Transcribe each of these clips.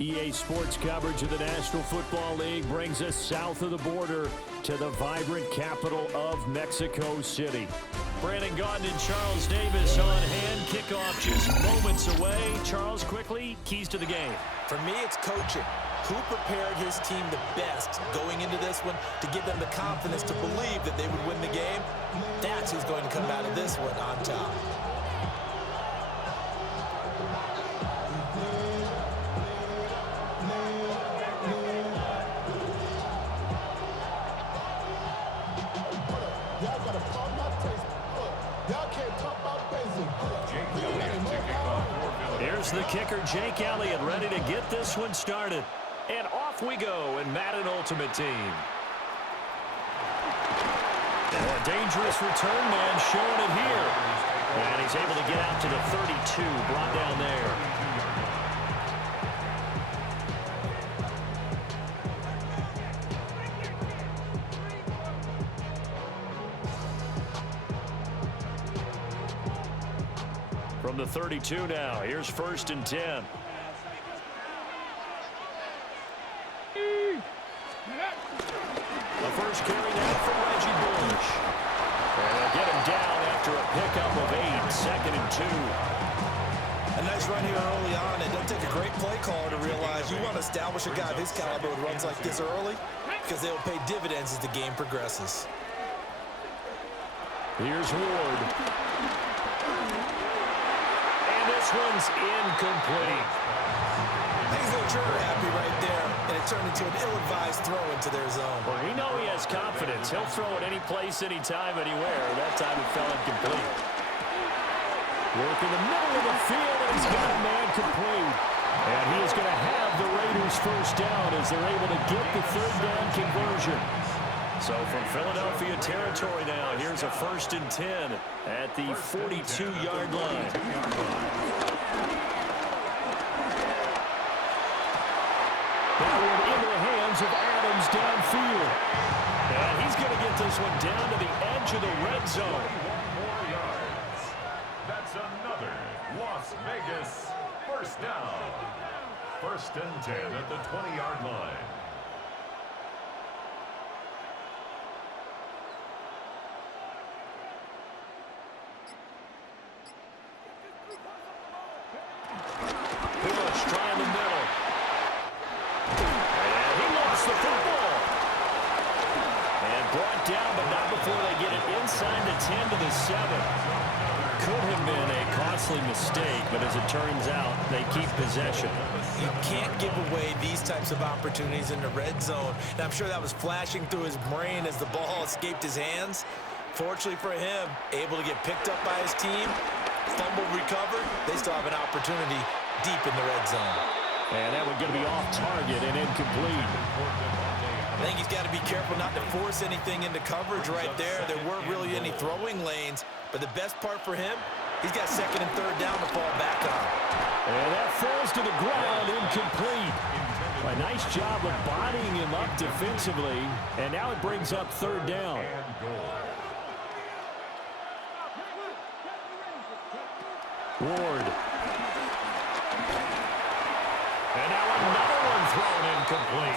EA Sports coverage of the National Football League brings us south of the border to the vibrant capital of Mexico City. Brandon Gaudin and Charles Davis on hand. Kickoff just moments away. Charles, quickly, keys to the game. For me, it's coaching. Who prepared his team the best going into this one to give them the confidence to believe that they would win the game? That's who's going to come out of this one on top. Here's the kicker, Jake Elliott, ready to get this one started. And off we go in Madden Ultimate Team. Oh, a dangerous return man showing it here. And he's able to get out to the 32, brought down there. From the 32 now, here's 1st and 10. The first carry now from Reggie Bush. And they'll get him down after a pickup of 8, 2nd and 2. A nice run here early on. It doesn't take a great play caller to realize you want to establish a guy of his caliber with runs like this early because they'll pay dividends as the game progresses. Here's Ward. And this one's incomplete. He's a little trigger happy right there, and it turned into an ill-advised throw into their zone. Well, we know he has confidence. He'll throw it any place, anytime, anywhere. That time it fell incomplete. Work in the middle of the field, and he's got a man complete. And he is going to have the Raiders first down as they're able to get the 3rd down conversion. So from Philadelphia territory now, here's a 1st and 10 at the 42-yard line. That one into the hands of Adams downfield. And he's going to get this one down to the edge of the red zone. 1 more yards. That's another Las Vegas first down. 1st and 10 at the 20-yard line. Bush trying the middle. And he lost the football. And brought down, but not before they get it inside the 10 to the 7. Could have been a costly mistake, but as it turns out, they keep possession. You can't give away these types of opportunities in the red zone. And I'm sure that was flashing through his brain as the ball escaped his hands. Fortunately for him, able to get picked up by his team, fumble recovered, they still have an opportunity deep in the red zone. And that one's going to be off target and incomplete. I think he's got to be careful not to force anything into coverage right there. There weren't really any throwing lanes, but the best part for him, he's got 2nd and 3rd down to fall back on. And that falls to the ground, incomplete. A nice job of bodying him up defensively, and now it brings up 3rd down. Ward. And now another one thrown incomplete.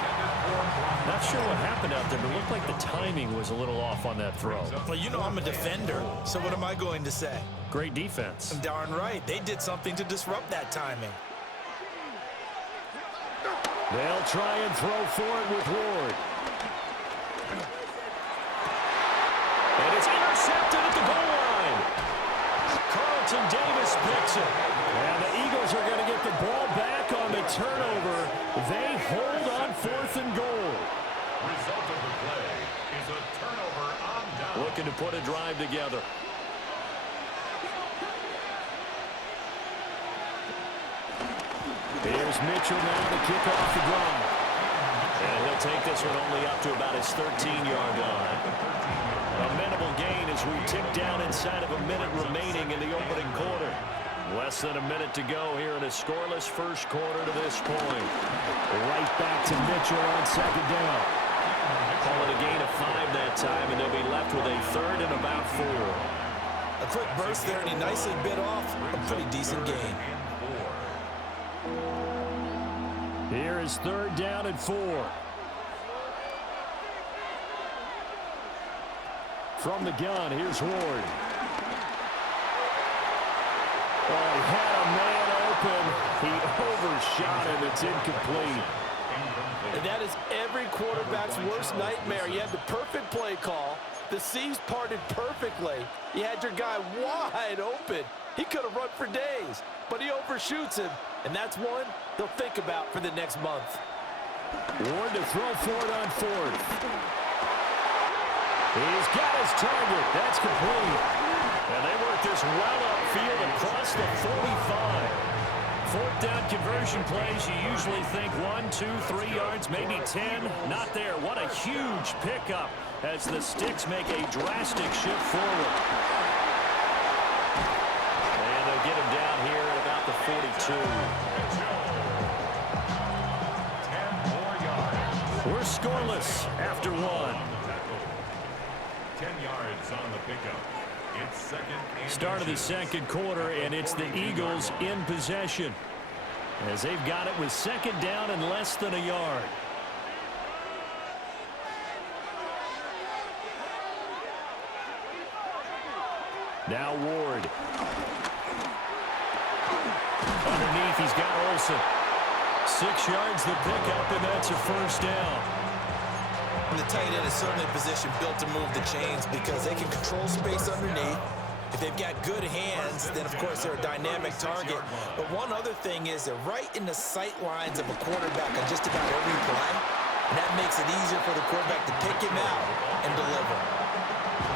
Not sure what happened out there, but it looked like the timing was a little off on that throw. Well, you know I'm a defender, so what am I going to say? Great defense. Darn right. They did something to disrupt that timing. They'll try and throw for it with Ward. And it's intercepted at the goal line. Carlton Davis picks it. And the Eagles are going to get the ball back on the turnover. They hold on 4th and goal. Result of the play is a turnover on down. Looking to put a drive together. Here's Mitchell now to kick off the drive. And he'll take this one only up to about his 13-yard line. A minimal gain as we tick down inside of a minute remaining in the opening quarter. Less than a minute to go here in a scoreless first quarter to this point. Right back to Mitchell on 2nd down. Call it a gain of 5 that time, and they'll be left with a 3rd and about 4. A quick burst there, and he nicely bit off a pretty decent gain. Here is 3rd down and 4. From the gun, here's Ward. Oh, he had a man open. He overshot him. It's incomplete. And that is every quarterback's worst nightmare. You had the perfect play call. The seams parted perfectly. You had your guy wide open. He could have run for days, but he overshoots him. And that's one they'll think about for the next month. Ward to throw for it on 4th. He's got his target. That's complete. And they work this well upfield across the 45. 4th down conversion plays, you usually think 1, 2, 3 yards, maybe 10. Not there. What a huge pickup as the Sticks make a drastic shift forward. And they'll get him down here at about the 42. 10 more yards. We're scoreless after 1. 10 yards on the pickup. It's 2nd and Start of the 2nd quarter, and it's the Eagles in possession as they've got it with 2nd down and less than a yard. Now Ward. Underneath, he's got Olsen. 6 yards the pickup, and that's a 1st down. And the tight end is certainly a position built to move the chains because they can control space underneath. If they've got good hands, then of course they're a dynamic target. But one other thing is they're right in the sight lines of a quarterback on just about every play. And that makes it easier for the quarterback to pick him out and deliver.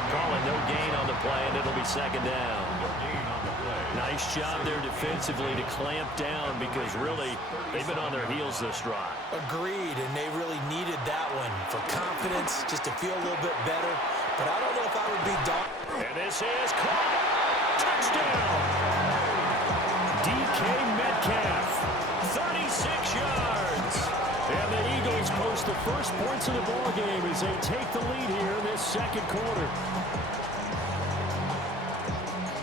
Calling no gain on the play, and it'll be 2nd down. No gain on the play. Nice job there defensively to clamp down because really they've been on their heels this drive. Agreed, and they really needed that one for confidence, just to feel a little bit better. But I don't know if I would be done. And this is caught. Touchdown. DK Metcalf, 36 yards. And the Eagles post the first points of the ball game as they take the lead here in this 2nd quarter.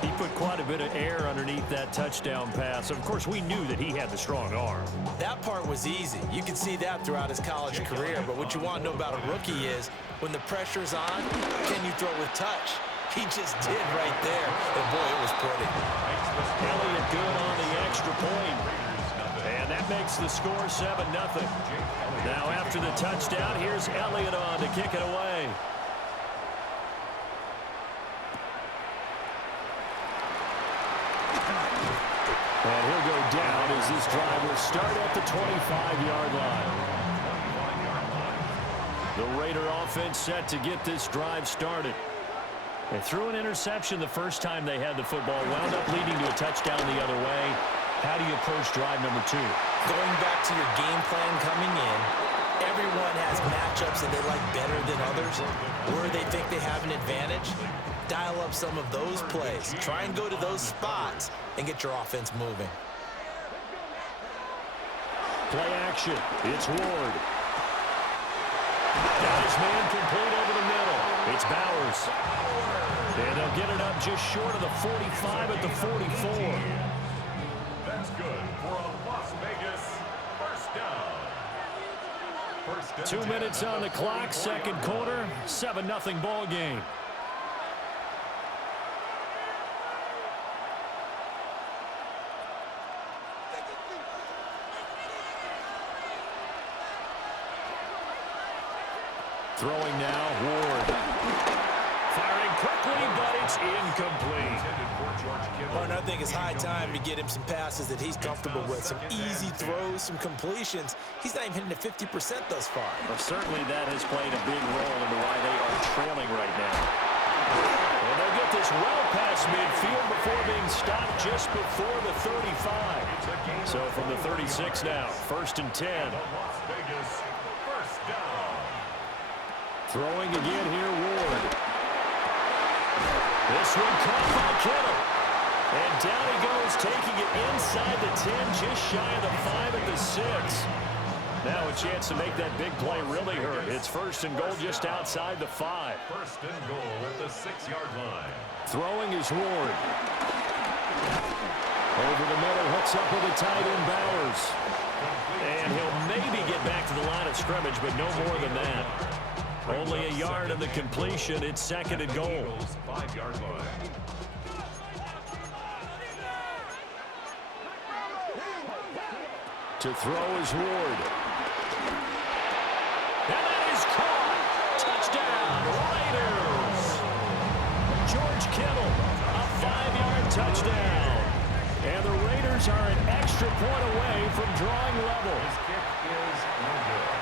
He put quite a bit of air underneath that touchdown pass. Of course, we knew that he had the strong arm. That part was easy. You can see that throughout his college career. But what you want to know about a rookie is when the pressure's on, can you throw with touch? He just did right there. And boy, it was pretty. Elliott good on the extra point. And that makes the score 7-0. Now after the touchdown, here's Elliott on to kick it away. And he'll go down as this drive will start at the 25-yard line. The Raider offense set to get this drive started. They threw an interception the first time they had the football, wound up leading to a touchdown the other way. How do you approach drive number 2? Going back to your game plan coming in, everyone has matchups that they like better than others. Where they think they have an advantage, dial up some of those plays. Try and go to those spots and get your offense moving. Play action. It's Ward. Got his man complete over the middle. It's Bowers. And they'll get it up just short of the 45 at the 44. That's good for a Las Vegas 1st down. 2 minutes on the clock, 2nd quarter, 7-0 ball game. Throwing now, Ward. Firing quickly, but it's incomplete. Well, I think it's high time to get him some passes that he's comfortable with. Some easy throws, some completions. He's not even hitting to 50% thus far. Well, certainly that has played a big role into why they are trailing right now. And they'll get this well past midfield before being stopped just before the 35. So from the 36 now, 1st and 10. Las Vegas 1st down. Throwing again here, Ward. This one caught by Kittle. And down he goes, taking it inside the 10, just shy of the 5 at the 6. Now a chance to make that big play really hurt. It's 1st and goal just outside the 5. 1st and goal at the 6-yard line. Throwing is Ward. Over the middle, hooks up with the tight end, Bowers. And he'll maybe get back to the line of scrimmage, but no more than that. Only a yard of the completion. It's second and goal. 5-yard line. To throw is Ward. And that is caught. Touchdown, Raiders. George Kittle, a 5-yard touchdown. And the Raiders are an extra point away from drawing level. His kick is no good.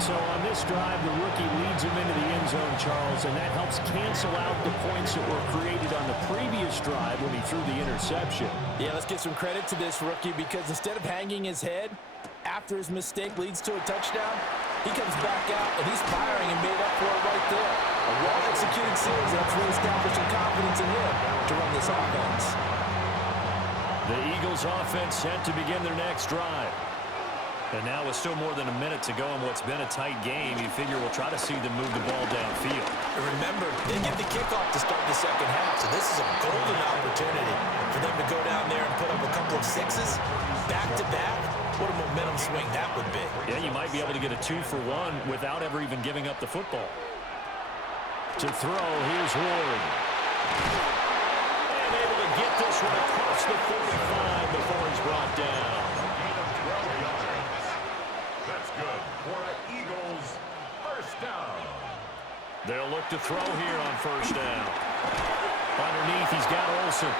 So on this drive, the rookie leads him into the end zone, Charles, and that helps cancel out the points that were created on the previous drive when he threw the interception. Yeah, let's give some credit to this rookie because instead of hanging his head after his mistake leads to a touchdown, he comes back out and he's firing and made up for it right there. A well-executed series that's reestablishing confidence in him to run this offense. The Eagles offense set to begin their next drive. And now with still more than a minute to go in what's been a tight game, you figure we'll try to see them move the ball downfield. And remember, they get the kickoff to start the second half, so this is a golden opportunity for them to go down there and put up a couple of sixes back-to-back. What a momentum swing that would be. Yeah, you might be able to get a 2-for-1 without ever even giving up the football. To throw, here's Ward. And able to get this one across the 45 before he's brought down. Gain of 12 yards. That's good for an Eagles first down. They'll look to throw here on first down. Underneath, he's got Olsen.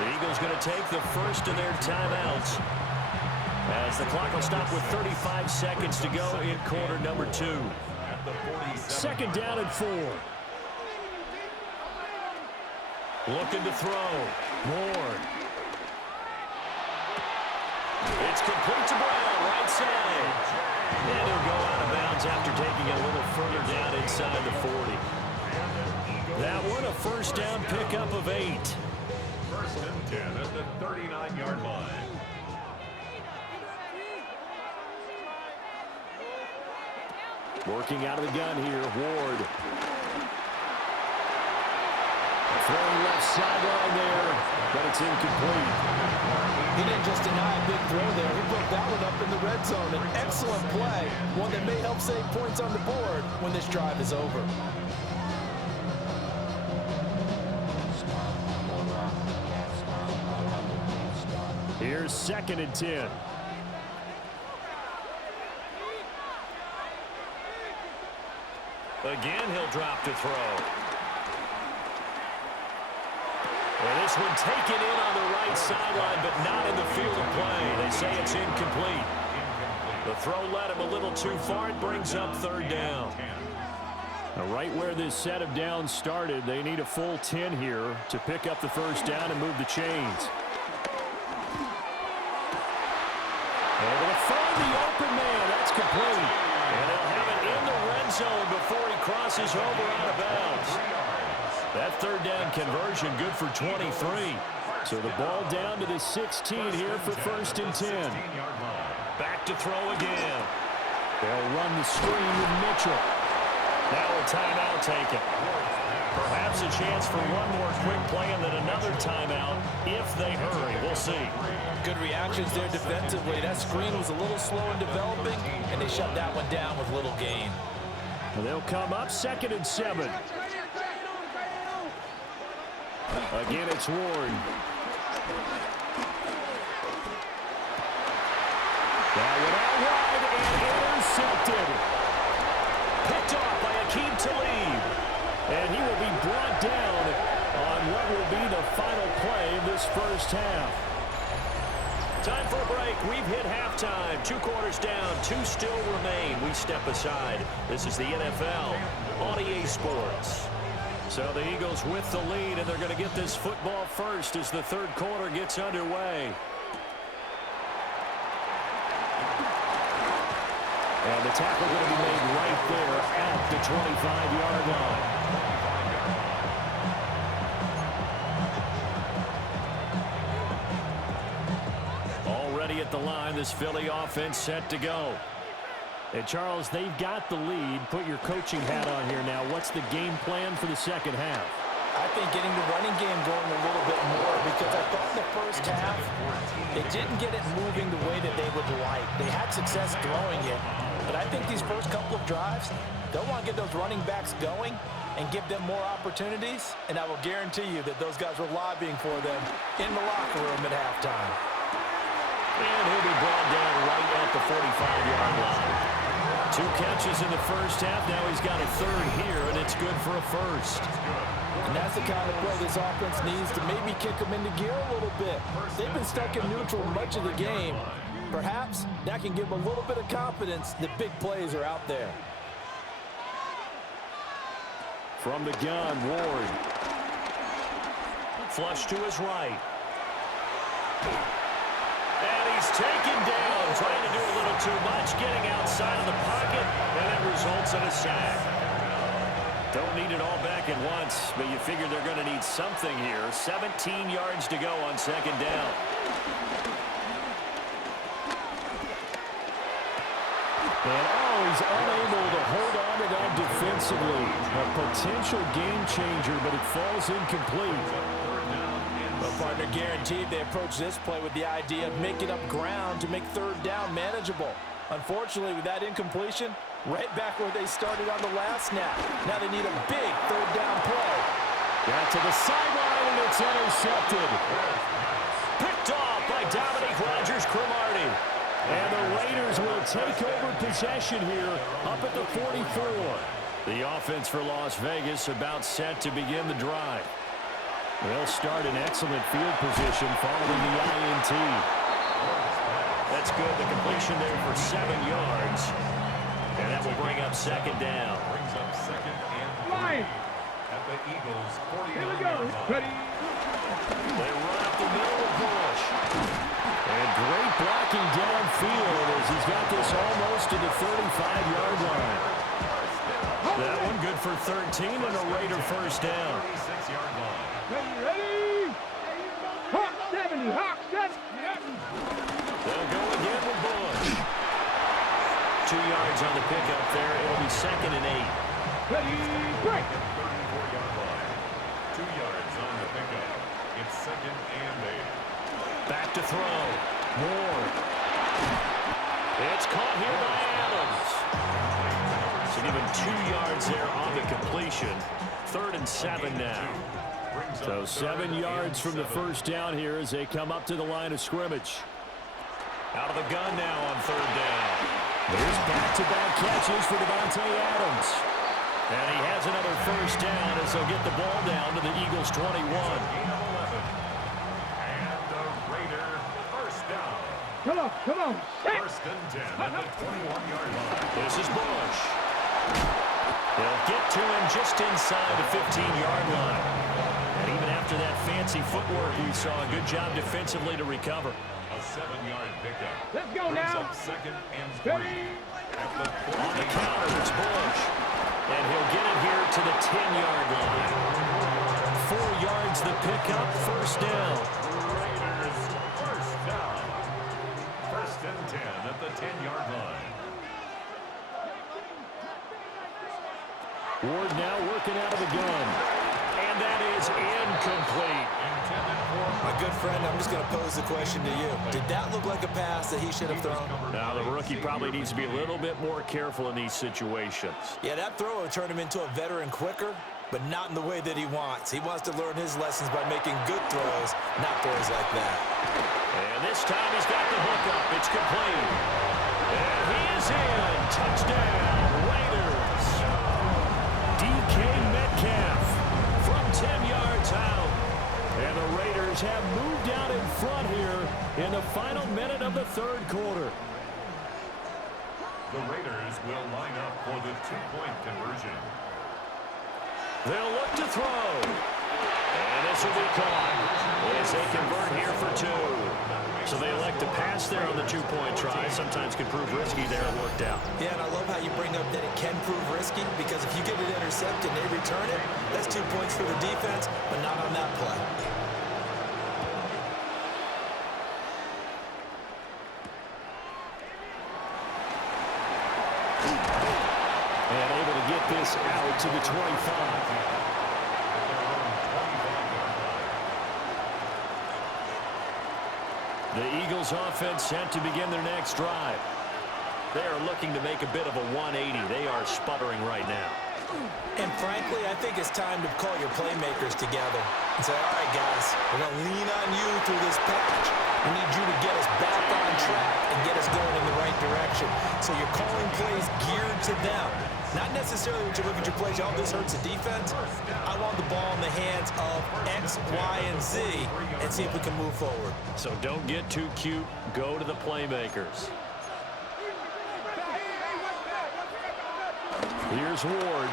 The Eagles going to take the first of their timeouts as the clock will stop with 35 seconds to go in quarter number 2. At the 47. Second down and 4. Looking to throw. Ward. It's complete to Brown, right side. And he'll go out of bounds after taking it a little further down inside the 40. That one, a first down pickup of 8. First and 10 at the 39-yard line. Working out of the gun here, Ward. Throwing left sideline there, but it's incomplete. He didn't just deny a big throw there. He broke that one up in the red zone. An excellent play, one that may help save points on the board when this drive is over. Here's second and 10. Again, he'll drop to throw. And this one taken in on the right sideline, but not in the field of play. They say it's incomplete. The throw led him a little too far. It brings up third down. Now, right where this set of downs started, they need a full 10 here to pick up the first down and move the chains. Able to find the open man. That's complete. And they'll have it in the red zone before he crosses over out of bounds. That third down conversion good for 23. So the ball down to the 16 here for first and 10. Back to throw again. They'll run the screen with Mitchell. Now a timeout taken. Perhaps a chance for one more quick play and then another timeout if they hurry. We'll see. Good reactions there defensively. That screen was a little slow in developing, and they shut that one down with little gain. And they'll come up second and 7. Again, it's Ward. That one out wide and intercepted. Picked off by Akeem Talib. And he will be brought down on what will be the final play of this first half. Time for a break. We've hit halftime. 2 quarters down. 2 still remain. We step aside. This is the NFL on EA Sports. So the Eagles with the lead, and they're going to get this football first as the third quarter gets underway. And the tackle going to be made right there at the 25-yard line. Already at the line, this Philly offense set to go. And Charles, they've got the lead. Put your coaching hat on here now. What's the game plan for the second half? I think getting the running game going a little bit more because I thought in the first half they didn't get it moving the way that they would like. They had success throwing it, but I think these first couple of drives, they'll want to get those running backs going and give them more opportunities, and I will guarantee you that those guys were lobbying for them in the locker room at halftime. And he'll be brought down right at the 45-yard line. 2 catches in the first half. Now he's got a third here, and it's good for a first. And that's the kind of play this offense needs to maybe kick them into gear a little bit. They've been stuck in neutral much of the game. Perhaps that can give them a little bit of confidence that big plays are out there. From the gun, Ward. Flush to his right. And he's taken down, trying to do a little too much, getting outside of the pocket, and it results in a sack. Don't need it all back at once, but you figure they're going to need something here. 17 yards to go on second down. And he's unable to hold on to that defensively. A potential game changer, but it falls incomplete. Well, partner, guaranteed they approach this play with the idea of making up ground to make third down manageable. Unfortunately, with that incompletion, right back where they started on the last snap. Now they need a big third down play. Got to the sideline, and it's intercepted. Picked off by Dominique Rodgers-Cromartie. And the Raiders will take over possession here up at the 44. The offense for Las Vegas about set to begin the drive. They'll start in excellent field position following the INT. That's good. The completion there for 7 yards. And that will bring up second down. Brings up second and 3 at the Eagles' 49-yard line. Here we go. Ready. They run up the middle of Bush. And great blocking downfield as he's got this almost to the 35-yard line. That one good for 13 and a Raider first down. 36-yard line. Ready? Hawk 70, Hawk 70. They'll go again with Bush. 2 yards on the pickup there. It'll be second and 8. Ready, break. 34-yard line. 2 yards on the pickup. It's second and 8. Back to throw. Moore. It's caught here by Adams. So even 2 yards there on the completion. Third and 7 now. So 7 yards from the first down here as they come up to the line of scrimmage. Out of the gun now on third down. There's back-to-back catches for Davante Adams. And he has another first down as they'll get the ball down to the Eagles' 21. Come on. First and 10 at the 21-yard line. This is Bush. They'll get to him just inside the 15-yard line. And even after that fancy footwork, we saw a good job defensively to recover. A 7-yard pickup. Let's go Brings now. up second and 3 at the On the counter, it's Bush. And he'll get it here to the 10-yard line. 4 yards the pickup, first down. Raiders first down. First and 10 at the 10-yard line. Ward now working out of the gun. And that is incomplete. My good friend, I'm just going to pose the question to you. Did that look like a pass that he should have thrown? Now, the rookie probably needs to be a little bit more careful in these situations. Yeah, that throw will turn him into a veteran quicker, but not in the way that he wants. He wants to learn his lessons by making good throws, not throws like that. And this time he's got the hook up. It's complete. And he is in. Touchdown, Raiders. DK Metcalf from 10 yards out. And the Raiders have moved out in front here in the final minute of the third quarter. The Raiders will line up for the 2-point conversion. They'll look to throw. And this will be caught as they convert here for 2. So they elect to pass there on the 2-point try. Sometimes can prove risky there. It worked out. Yeah, and I love how you bring up that it can prove risky, because if you get it intercepted and they return it, that's 2 points for the defense, but not on that play. And able to get this out to the 25. The Eagles offense set to begin their next drive. They are looking to make a bit of a 180. They are sputtering right now. And frankly, I think it's time to call your playmakers together and say, all right, guys, we're going to lean on you through this patch. We need you to get us back on track and get us going in the right direction. So you're calling plays geared to them. Not necessarily when you look at your plays, oh, this hurts the defense. I want the ball in the hands of X, Y, and Z and see if we can move forward. So don't get too cute. Go to the playmakers. Here's Ward.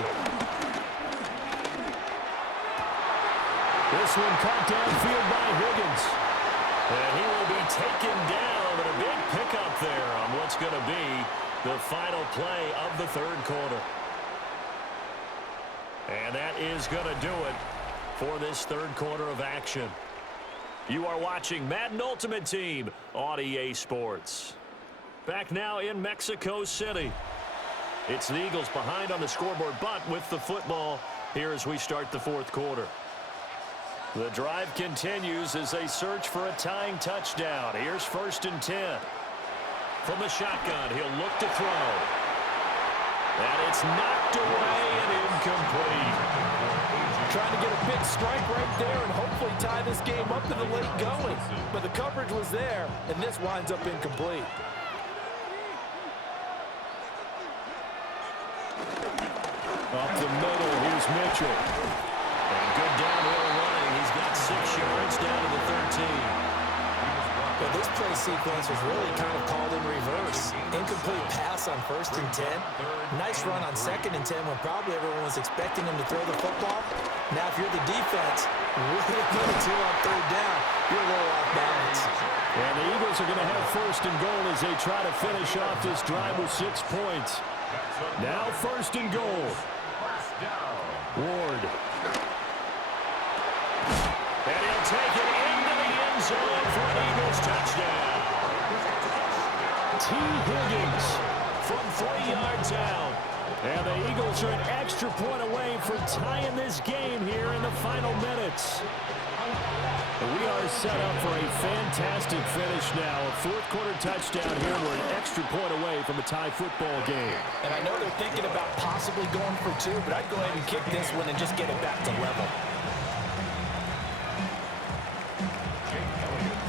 This one caught downfield by Higgins. And he will be taken down, but a big pickup there on what's going to be the final play of the third quarter. And that is going to do it for this third quarter of action. You are watching Madden Ultimate Team on EA Sports. Back now in Mexico City. It's the Eagles behind on the scoreboard, but with the football here as we start the fourth quarter. The drive continues as they search for a tying touchdown. Here's 1st and 10. From the shotgun, he'll look to throw. And it's knocked away and incomplete. Trying to get a big strike right there and hopefully tie this game up in the late going. But the coverage was there, and this winds up incomplete. Up the middle, here's Mitchell. And good downhill running. He's got 6 yards down to the 13. But this play sequence was really kind of called in reverse. Incomplete pass on 1st and 10. Nice run on 2nd and 10 when probably everyone was expecting him to throw the football. Now, if you're the defense, really good to on 3rd down, you're a little off balance. And the Eagles are going to have 1st and goal as they try to finish off this drive with 6 points. Now 1st and goal. Ward. And he'll take it into the end zone for an Eagles touchdown. T. Higgins from 3 yards out. And the Eagles are an extra point away from tying this game here in the final minutes. We are set up for a fantastic finish now. A fourth-quarter touchdown here. We're an extra point away from a tie football game. And I know they're thinking about possibly going for 2, but I'd go ahead and kick this one and just get it back to level.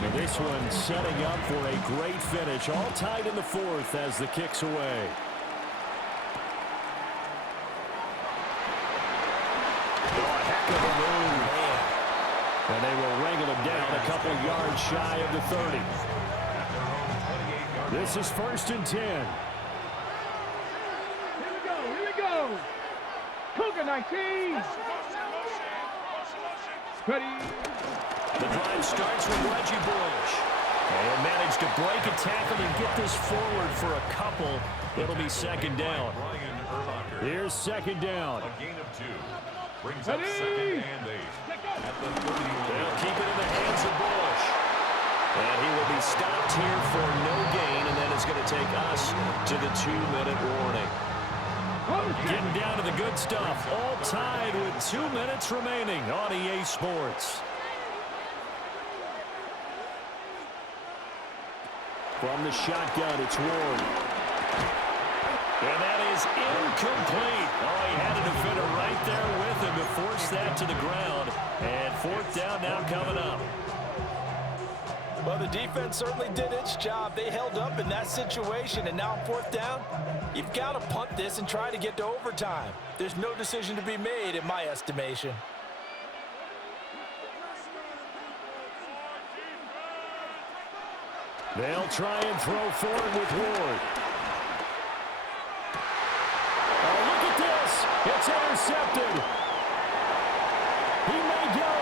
Now this one setting up for a great finish. All tied in the fourth as the kick's away. Oh, a heck of a move. And they will wrangle him down a couple yards shy of the 30. This is 1st and 10. Here we go. Cougar 19. Ready. The drive starts with Reggie Bush. And managed to break a tackle and get this forward for a couple. It'll be 2nd down. Here's 2nd down. A gain of 2. Brings up 2nd and 8. They'll keep it in the hands of Bush. And he will be stopped here for no gain, and then it's going to take us to the 2-minute warning. Getting down to the good stuff. All tied with 2 minutes remaining on EA Sports. From the shotgun, it's Ward. And that is incomplete. Oh, he had a defender right there with him to force that to the ground. And 4th down now coming up. Well, the defense certainly did its job. They held up in that situation, and now on 4th down, you've got to punt this and try to get to overtime. There's no decision to be made in my estimation. They'll try and throw forward with Ward. Oh, look at this. It's intercepted. He may go.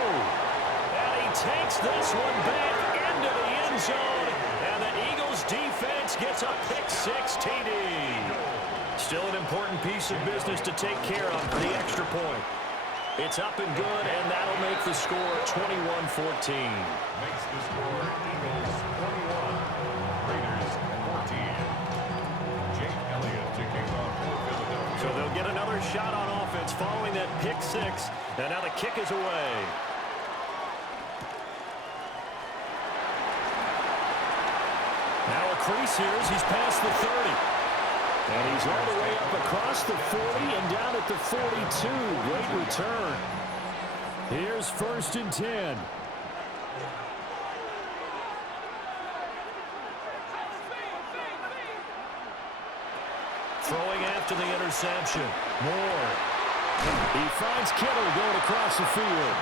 And he takes this one back into the end zone. And the Eagles defense gets a pick-6 TD. Still an important piece of business to take care of for the extra point. It's up and good, and that'll make the score 21-14. Makes the score Eagles 21, Raiders 14. Jake Elliott to kick off for Philadelphia. So they'll get another shot on offense following that pick-6, and now the kick is away. increase here as he's past the 30. And he's all the way up across the 40 and down at the 42. Great return. Here's 1st and 10. Throwing after the interception. Moore. He finds Kittle going across the field.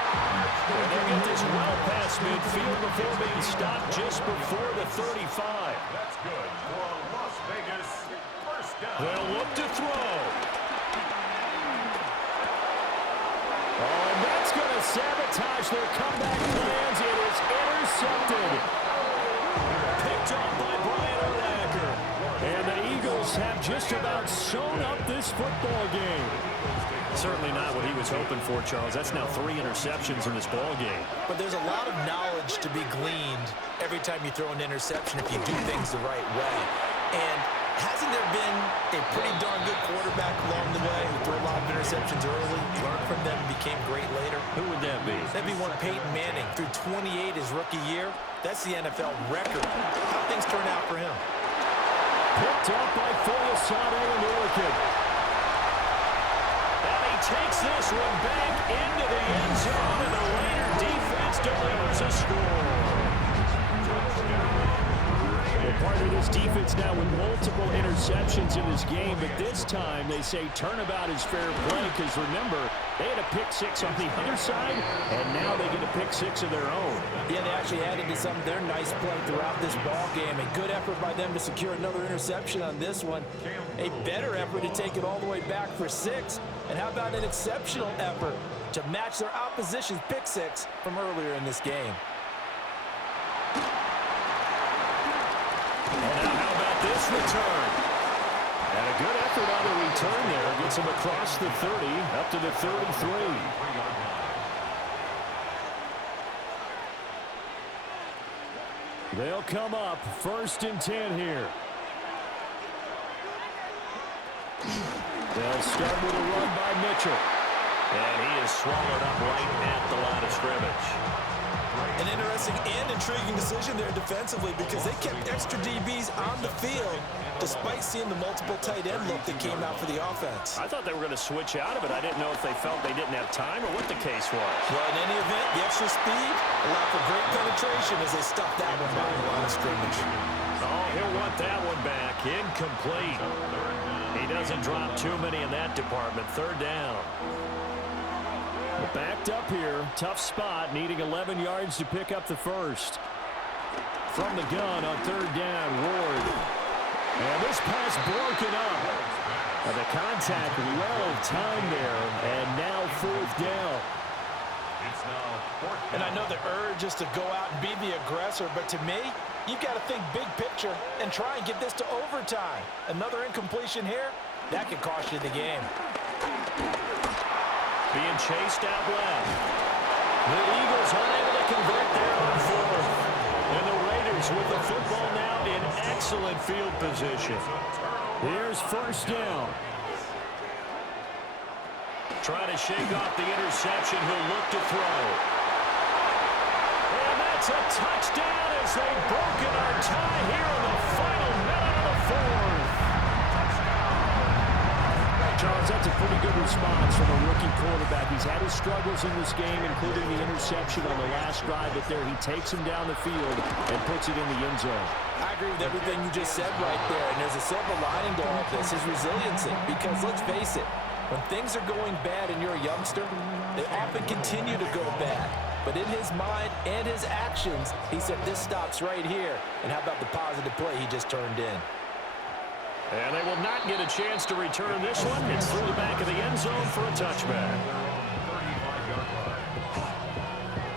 And they'll get this well past midfield before being stopped just before the 35. That's good for a Las Vegas first down. They'll look to throw. Oh, and that's going to sabotage their comeback plans. It is intercepted. Picked off by Brian Urlacher. And the Eagles have just about sewn up this football game. Certainly not what he was hoping for, Charles. That's now 3 interceptions in this ball game. But there's a lot of knowledge to be gleaned every time you throw an interception if you do things the right way. And hasn't there been a pretty darn good quarterback along the way who threw a lot of interceptions early, learned from them, and became great later? Who would that be? That'd be one Peyton Manning. Threw 28 his rookie year. That's the NFL record. How things turn out for him? Picked up by Foyesade and Orchid. And he takes this one back into the end zone, and the Raider defense delivers a score. Well, part of this defense now with multiple interceptions in this game, but this time they say turnabout is fair play because, remember, they had a pick 6 on the other side, and now they get a pick 6 of their own. Yeah, they actually added to some of their nice play throughout this ball game. A good effort by them to secure another interception on this one. A better effort to take it all the way back for 6. And how about an exceptional effort to match their opposition's pick 6 from earlier in this game? And now how about this return? And a good effort on the return there. Gets him across the 30, up to the 33. They'll come up 1st and 10 here. They'll start with a run by Mitchell. And he is swallowed up right at the line of scrimmage. An interesting and intriguing decision there defensively because they kept extra DBs on the field despite seeing the multiple tight end look that came out for the offense. I thought they were going to switch out of it. I didn't know if they felt they didn't have time or what the case was. Well, in any event, the extra speed allowed for great penetration as they stuffed that one by the line of scrimmage. Oh, he'll want that one back. Incomplete. He doesn't drop too many in that department. 3rd down. Backed up here. Tough spot. Needing 11 yards to pick up the first. From the gun on 3rd down, Ward. And this pass broken up. And the contact well timed there. And now 4th down. It's now 4th down. And I know the urge is to go out and be the aggressor, but to me, you've got to think big picture and try and get this to overtime. Another incompletion here, that could cost you the game. Being chased out left. The Eagles unable to convert there on 4th. And the Raiders with the football now in excellent field position. Here's 1st down. Trying to shake off the interception. He'll look to throw. And that's a touchdown as they've broken our tie here in the final minute of the 4th. Charles, that's a pretty good response from a rookie quarterback. He's had his struggles in this game, including the interception on the last drive, but there he takes him down the field and puts it in the end zone. I agree with everything you just said right there, and there's a silver lining to all of this, his resiliency, because let's face it, when things are going bad and you're a youngster, they often continue to go bad. But in his mind and his actions, he said this stops right here. And how about the positive play he just turned in? And they will not get a chance to return this one. It's through the back of the end zone for a touchback.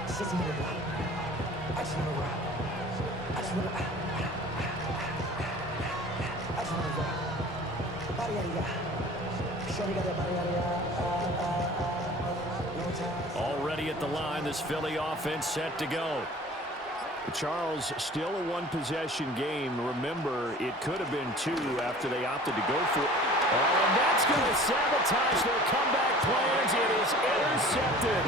35-yard line. Already at the line, this Philly offense set to go. Charles, still a one-possession game. Remember, it could have been 2 after they opted to go for it. Oh, and that's going to sabotage their comeback plans. It is intercepted.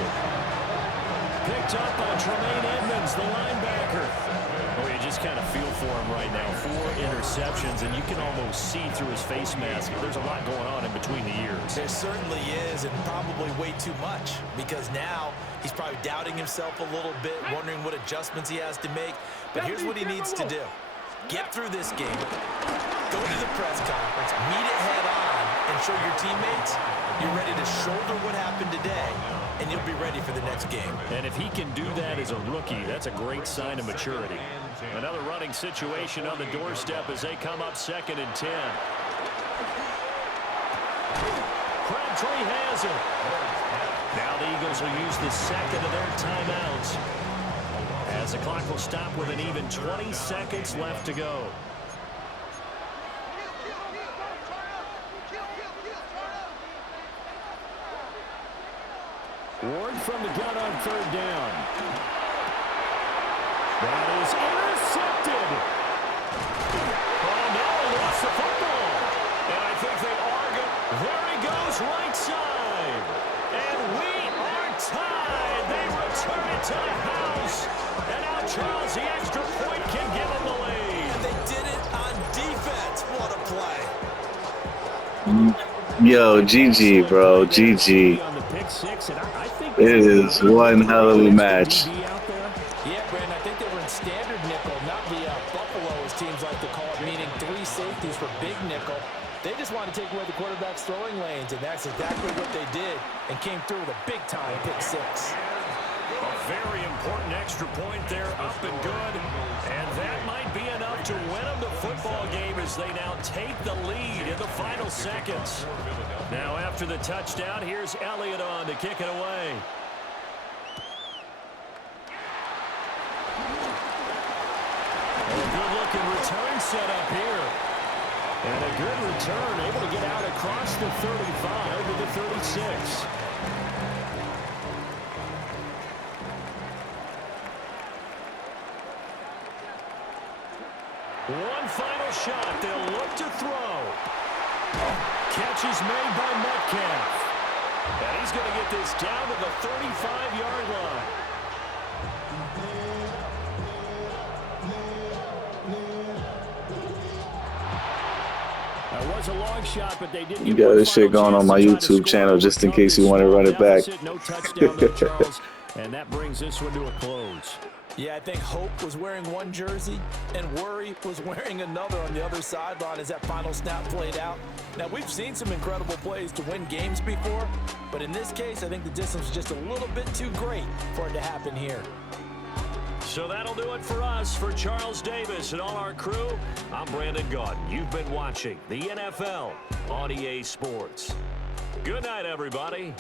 Picked up by Tremaine Edmonds, the linebacker. Oh, you just kind of feel for him right now. 4 interceptions, and you can almost see through his face mask. There's a lot going on in between the ears. There certainly is, and probably way too much, because now he's probably doubting himself a little bit, wondering what adjustments he has to make. But here's what he needs to do. Get through this game, go to the press conference, meet it head on, and show your teammates you're ready to shoulder what happened today, and you'll be ready for the next game. And if he can do that as a rookie, that's a great sign of maturity. Another running situation on the doorstep as they come up 2nd and 10. Crabtree has it. Now the Eagles will use the second of their timeouts, as the clock will stop with an even 20 seconds left to go. Ward from the gun on 3rd down. That is intercepted. Oh, no, lost the football. And I think they are good. There he goes, right side. And we are tied. They return it to the house. And now Charles, the extra point, can give them the lead. And they did it on defense. What a play. Yo, GG, bro. GG. It is one hell of a match. Yeah, Brandon, I think they were in standard nickel, not the Buffalo, as teams like to call it, meaning 3 safeties for big nickel. They just wanted to take away the quarterback's throwing lanes, and that's exactly what they did, and came through with a big-time pick-6. A very important extra point there, up and good. And that might be enough to win them the football game as they now take the lead in the final seconds. Now after the touchdown, here's Elliott on to kick it away. A good-looking return set up here. And a good return, able to get out across the 35 to the 36. One final shot. They'll look to throw. Catch is made by Metcalf. And he's going to get this down to the 35-yard line. That was a long shot, but they didn't. You got this shit going on my YouTube channel just in case you want to run it back. No touchdown, though, Charles. And that brings this one to a close. Yeah, I think Hope was wearing one jersey and Worry was wearing another on the other sideline as that final snap played out. Now, we've seen some incredible plays to win games before, but in this case, I think the distance was just a little bit too great for it to happen here. So that'll do it for us. For Charles Davis and all our crew, I'm Brandon Gaudin. You've been watching the NFL on EA Sports. Good night, everybody.